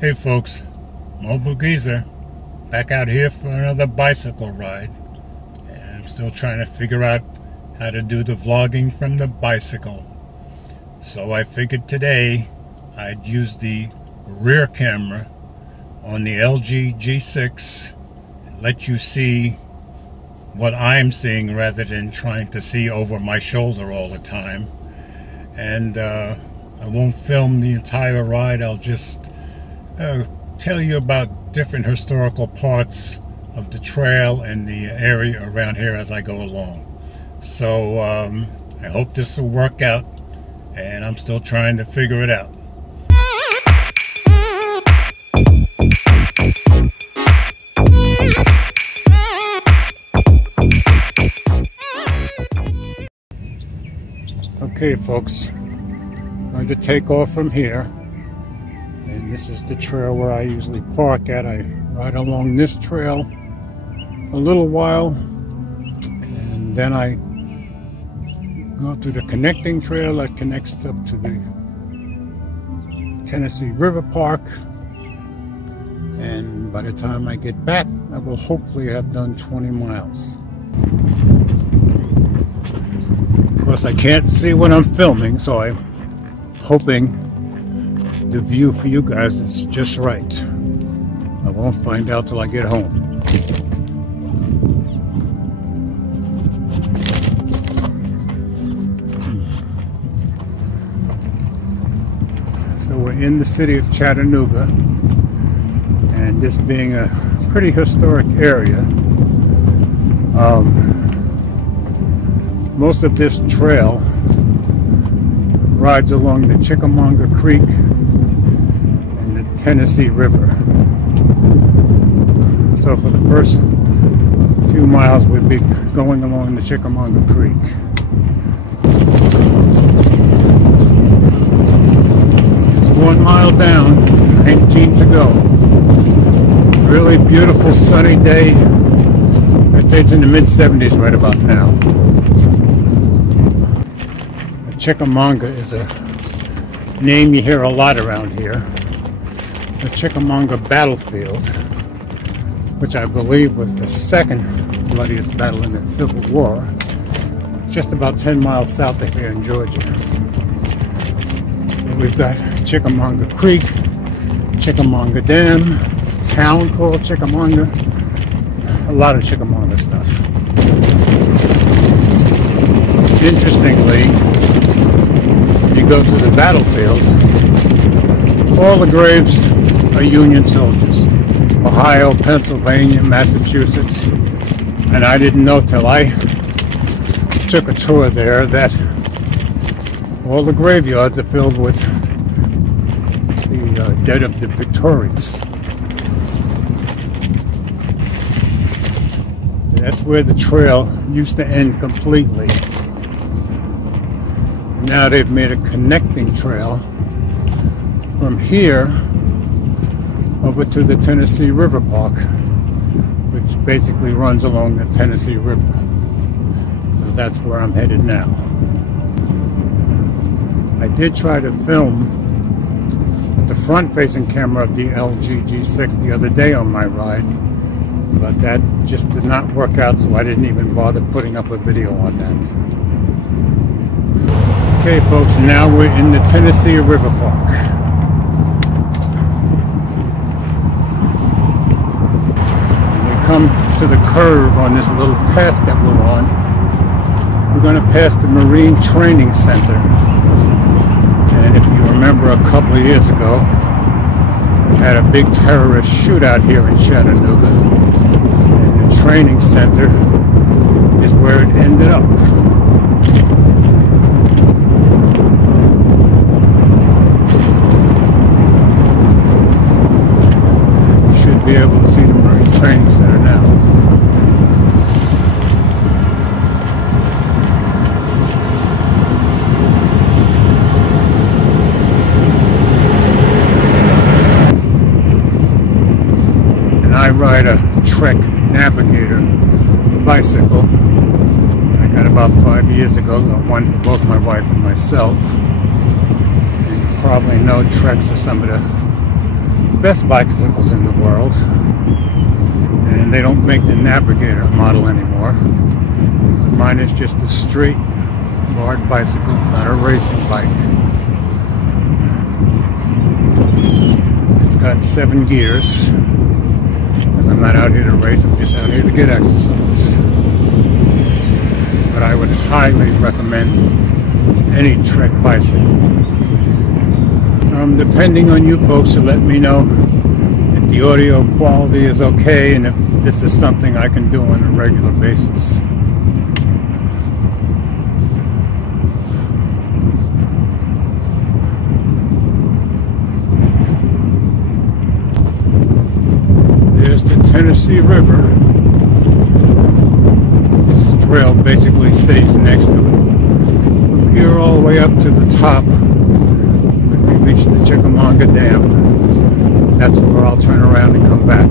Hey folks, Mobile Geezer, back out here for another bicycle ride. And I'm still trying to figure out how to do the vlogging from the bicycle. So I figured today I'd use the rear camera on the LG G6 and let you see what I'm seeing rather than trying to see over my shoulder all the time. And I won't film the entire ride. I'll just tell you about different historical parts of the trail and the area around here as I go along. So I hope this will work out, and I'm still trying to figure it out. Okay folks, I'm going to take off from here, and this is the trail where I usually park at. I ride along this trail a little while, and then I go through the connecting trail that connects up to the Tennessee River Park, and by the time I get back I will hopefully have done 20 miles. Of course I can't see what I'm filming, so I'm hoping the view for you guys is just right. I won't find out till I get home. So we're in the city of Chattanooga, and this being a pretty historic area, most of this trail rides along the Chickamauga Creek and the Tennessee River. So for the first few miles we'll be going along the Chickamauga Creek. It's 1 mile down, 19 to go. Really beautiful sunny day. I'd say it's in the mid-70s right about now. Chickamauga is a name you hear a lot around here. The Chickamauga battlefield, which I believe was the second bloodiest battle in the Civil War, just about 10 miles south of here in Georgia. So we've got Chickamauga Creek, Chickamauga Dam, a town called Chickamauga, a lot of Chickamauga stuff. Interestingly, you go to the battlefield, all the graves are Union soldiers. Ohio, Pennsylvania, Massachusetts. And I didn't know till I took a tour there that all the graveyards are filled with the dead of the victorious. That's where the trail used to end completely. Now they've made a connecting trail from here over to the Tennessee River Park, which basically runs along the Tennessee River. So that's where I'm headed now. I did try to film with the front-facing camera of the LG G6 the other day on my ride, but that just did not work out, so I didn't even bother putting up a video on that. Okay folks, now we're in the Tennessee River Park. When we come to the curve on this little path that we're on, we're going to pass the Marine Training Center. And if you remember a couple of years ago, we had a big terrorist shootout here in Chattanooga. And the training center is where it ended up. Be able to see the Marine Training Center now. And I ride a Trek Navigator bicycle. I got about 5 years ago. Got one for both my wife and myself. And you probably know Treks are some of the best bicycles in the world, and they don't make the Navigator model anymore. Mine is just a straight board bicycle, it's not a racing bike. It's got 7 gears, because I'm not out here to race, I'm just out here to get exercise. But I would highly recommend any Trek bicycle. So I'm depending on you folks to let me know if the audio quality is okay and if this is something I can do on a regular basis. There's the Tennessee River. This trail basically stays next to it. From here all the way up to the top, when we reach the Chickamauga Dam, that's where I'll turn around and come back.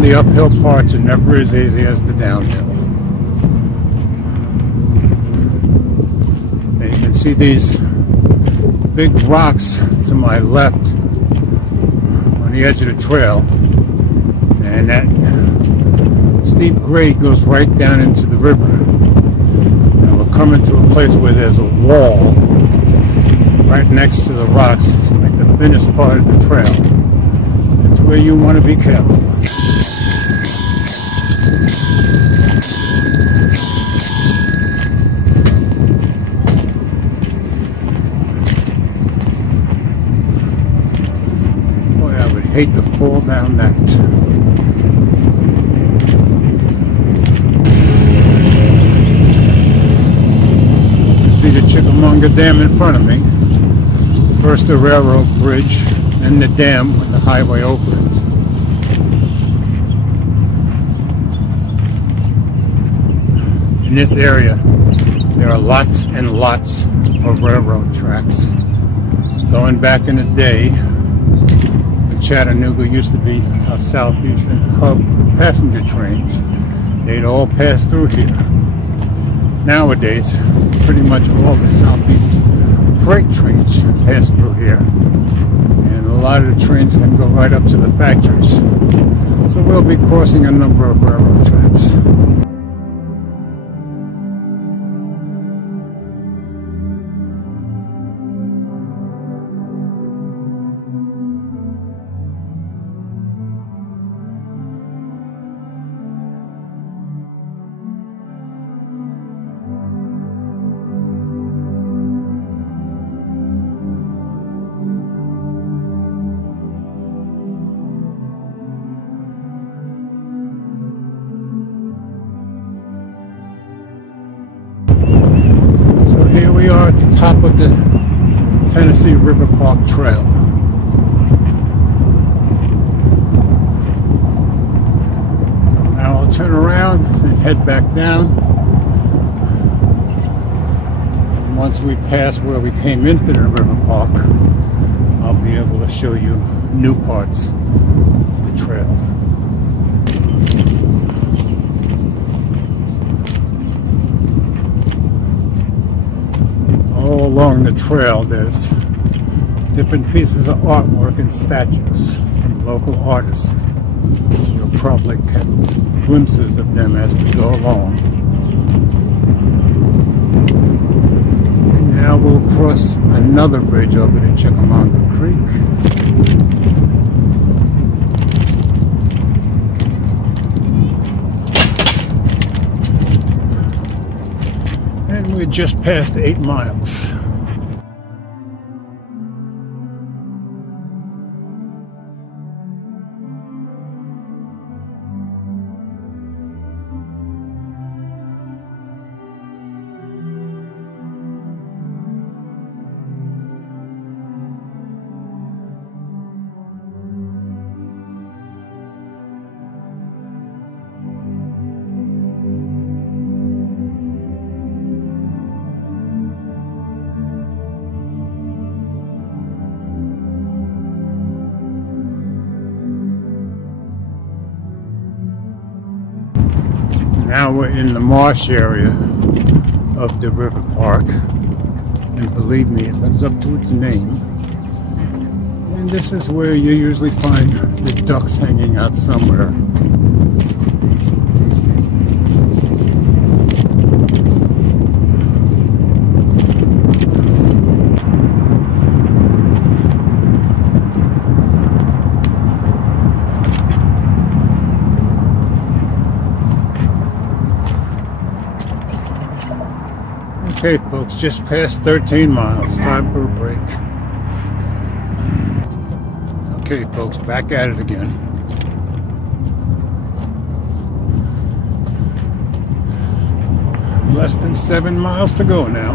The uphill parts are never as easy as the downhill. And you can see these big rocks to my left on the edge of the trail, and that steep grade goes right down into the river. And we're coming to a place where there's a wall right next to the rocks. It's like the thinnest part of the trail. That's where you want to be careful. Hate to fall down that. See the Chickamauga Dam in front of me. First the railroad bridge, then the dam with the highway over it. In this area, there are lots and lots of railroad tracks. Going back in the day, Chattanooga used to be a southeastern hub for passenger trains. They'd all pass through here. Nowadays, pretty much all the southeast freight trains pass through here. And a lot of the trains can go right up to the factories. So we'll be crossing a number of railroad tracks. we are at the top of the Tennessee River Park Trail. Now I'll turn around and head back down. And once we pass where we came into the river park, I'll be able to show you new parts of the trail. All along the trail there's different pieces of artwork and statues from local artists. So you'll probably catch glimpses of them as we go along. And now we'll cross another bridge over to Chickamauga Creek. And we're just past 8 miles. Now we're in the marsh area of the river park, and believe me, it lives up to its name. And this is where you usually find the ducks hanging out somewhere. Okay folks, just past 13 miles, time for a break. Okay folks, back at it again. Less than 7 miles to go now.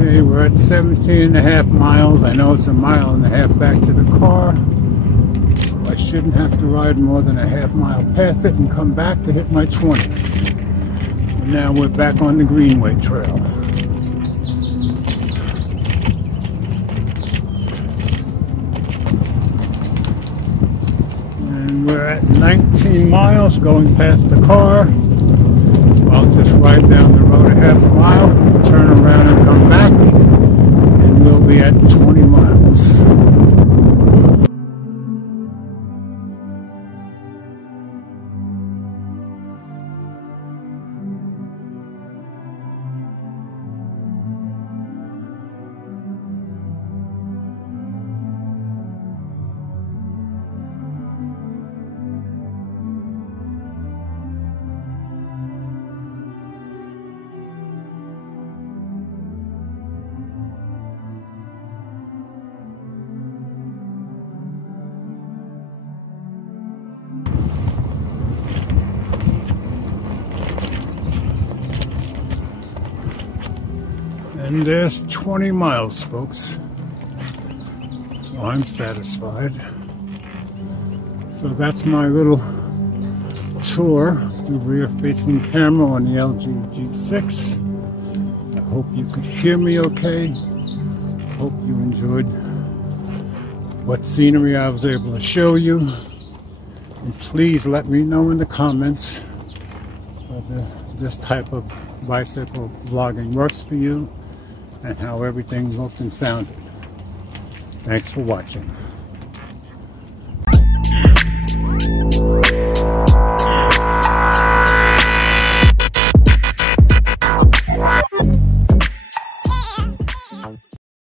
Okay, we're at 17.5 miles. I know it's a mile and a half back to the car, so I shouldn't have to ride more than a half mile past it and come back to hit my 20. And now we're back on the Greenway Trail. And we're at 19 miles going past the car. I'll just ride down the road a half a mile, turn around and come back, and we'll be at 20 miles. And there's 20 miles, folks. So I'm satisfied. So that's my little tour, the rear-facing camera on the LG G6. I hope you could hear me okay. Hope you enjoyed what scenery I was able to show you. And please let me know in the comments whether this type of bicycle vlogging works for you and how everything looked and sounded. Thanks for watching.